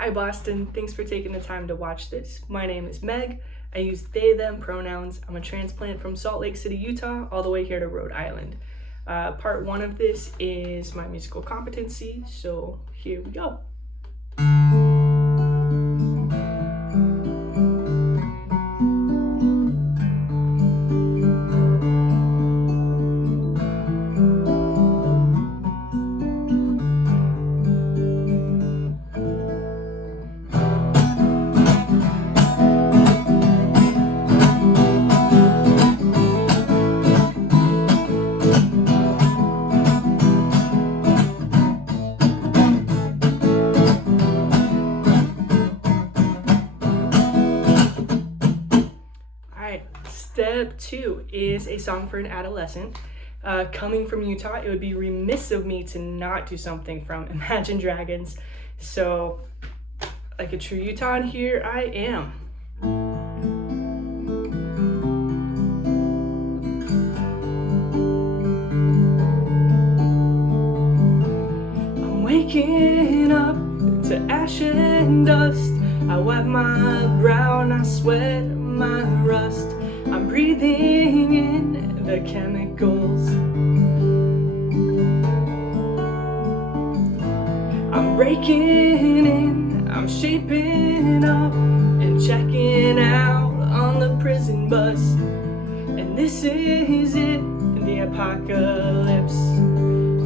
Hi Boston, thanks for taking the time to watch this. My name is Meg. I use they, them pronouns. I'm a transplant from Salt Lake City, Utah, all the way here to Rhode Island. Part one of this is my musical competency, so here we go. Step two is a song for an adolescent. Coming from Utah, it would be remiss of me to not do something from Imagine Dragons. So, like a true Utahn, here I am. I'm waking up to ash and dust. I wipe my brow and I sweat my rust. I'm breathing in the chemicals. I'm breaking in, I'm shaping up and checking out on the prison bus. And this is it, the apocalypse.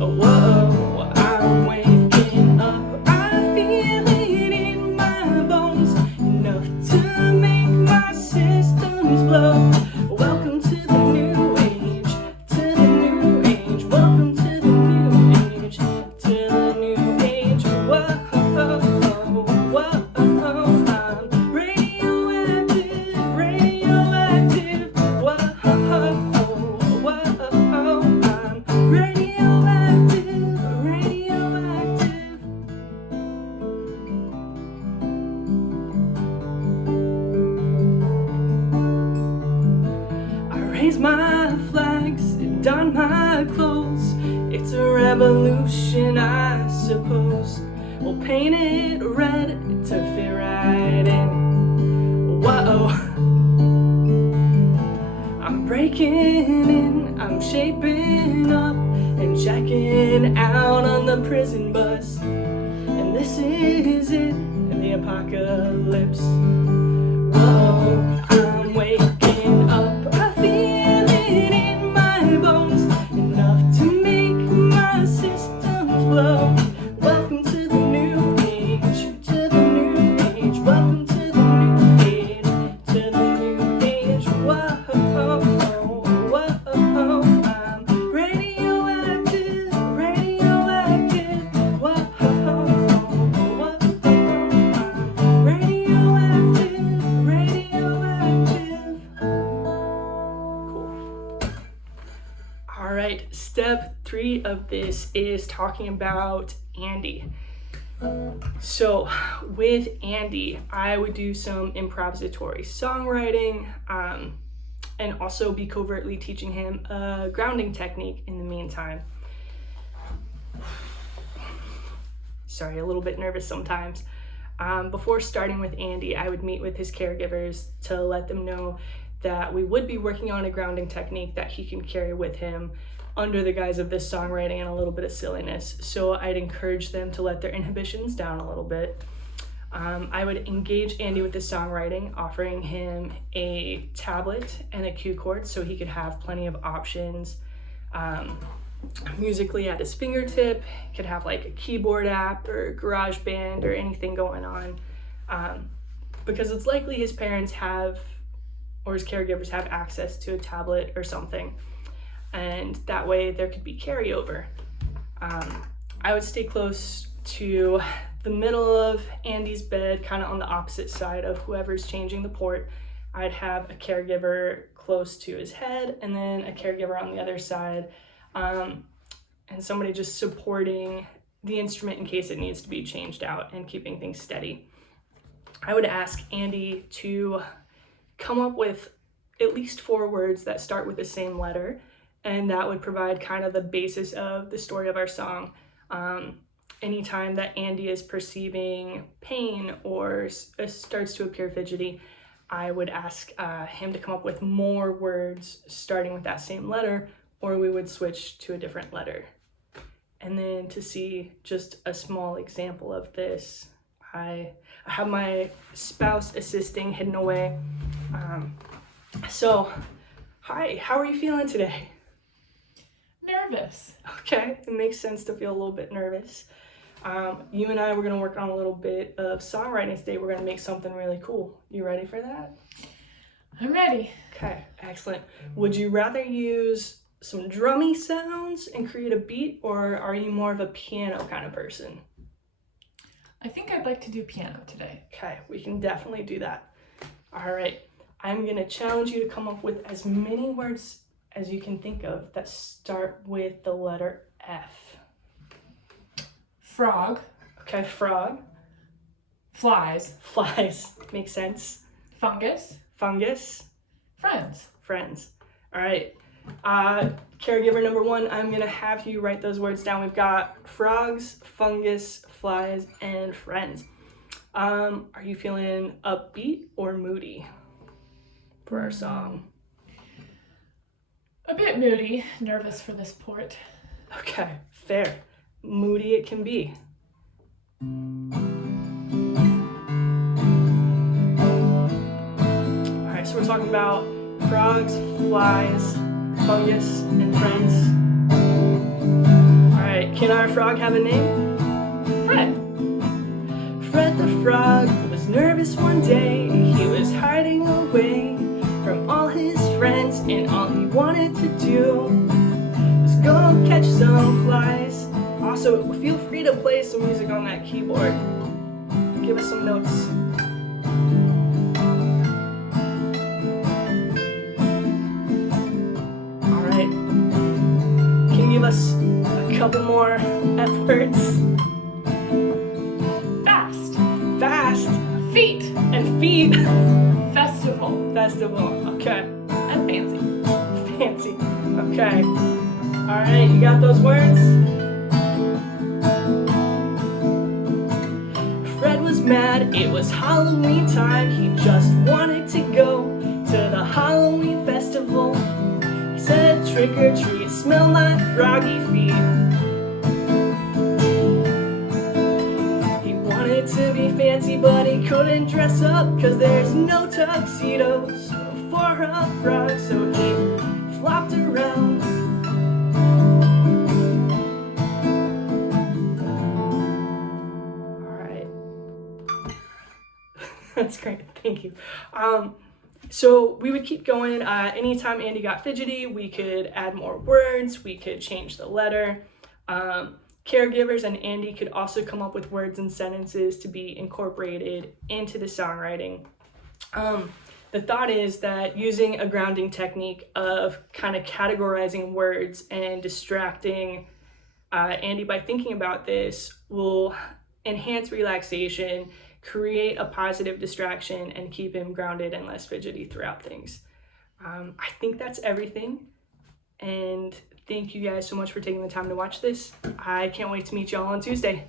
Oh, whoa, I'm waking up. I feel it in my bones, enough to make my systems blow. Welcome to the new age, to the new age. Welcome to the new age, to the new age. Whoa, whoa, I'm radioactive, radioactive. Whoa, whoa, I'm radioactive, radioactive. Raise my flags, don my clothes. It's a revolution, I suppose. We'll paint it red to fit right in. Whoa, I'm breaking in, I'm shaping up and checking out on the prison bus. And this is it, the apocalypse. Whoa, I'm waking up. Welcome to the new age, to the new age. Welcome to the new age, to the new age. Whoa, I'm radioactive, radioactive. Whoa, I'm radioactive, radioactive. Cool. All right, step 3 of this is talking about Andy. So with Andy, I would do some improvisatory songwriting and also be covertly teaching him a grounding technique in the meantime. Sorry, a little bit nervous sometimes. Before starting with Andy, I would meet with his caregivers to let them know that we would be working on a grounding technique that he can carry with him under the guise of this songwriting and a little bit of silliness. So I'd encourage them to let their inhibitions down a little bit. I would engage Andy with his songwriting, offering him a tablet and a cue cord so he could have plenty of options musically at his fingertip. He could have like a keyboard app or GarageBand or anything going on, because it's likely his parents have, or his caregivers have, access to a tablet or something. And that way there could be carryover. I would stay close to the middle of Andy's bed, kind of on the opposite side of whoever's changing the port. I'd have a caregiver close to his head and then a caregiver on the other side, and somebody just supporting the instrument in case it needs to be changed out and keeping things steady. I would ask Andy to come up with at least 4 words that start with the same letter, and that would provide kind of the basis of the story of our song. anytime that Andy is perceiving pain or starts to appear fidgety, I would ask him to come up with more words starting with that same letter, or we would switch to a different letter. And then to see just a small example of this, I have my spouse assisting hidden away. So, hi, how are you feeling today? Nervous. Okay, it makes sense to feel a little bit nervous. You and I, we're going to work on a little bit of songwriting today. We're going to make something really cool. You ready for that? I'm ready. Okay, excellent. Would you rather use some drummy sounds and create a beat, or are you more of a piano kind of person? I think I'd like to do piano today. Okay, we can definitely do that. All right, I'm going to challenge you to come up with as many words as you can think of that start with the letter F. Frog. Okay, frog. Flies. Flies. Makes sense. Fungus. Fungus. Friends. Friends. All right. Caregiver number 1, I'm going to have you write those words down. We've got frogs, fungus, flies, and friends. Are you feeling upbeat or moody for our song? A bit moody. Nervous for this port. Okay, fair. Moody it can be. All right, so we're talking about frogs, flies, fungus, and friends. All right, can our frog have a name? Fred. Fred the frog was nervous one day. He was hiding away from all his friends, and all he wanted to do was go catch some flies. Also, feel free to play some music on that keyboard. Give us some notes. All right. Can you give us a couple more F words? Fast. Fast. Feet. And feed. Festival. Festival. Okay. And fancy. Fancy. Okay. All right, you got those words? Fred was mad, it was Halloween time. He just wanted to go to the Halloween festival. He said, trick or treat, smell my froggy feet. He wanted to be fancy, but he couldn't dress up, 'cause there's no tuxedos for a frog, so he flopped around. That's great, thank you. So we would keep going. Anytime Andy got fidgety, we could add more words, we could change the letter. Caregivers and Andy could also come up with words and sentences to be incorporated into the songwriting. The thought is that using a grounding technique of kind of categorizing words and distracting Andy by thinking about this will enhance relaxation, create a positive distraction, and keep him grounded and less fidgety throughout things. I think that's everything. And thank you guys so much for taking the time to watch this. I can't wait to meet y'all on Tuesday.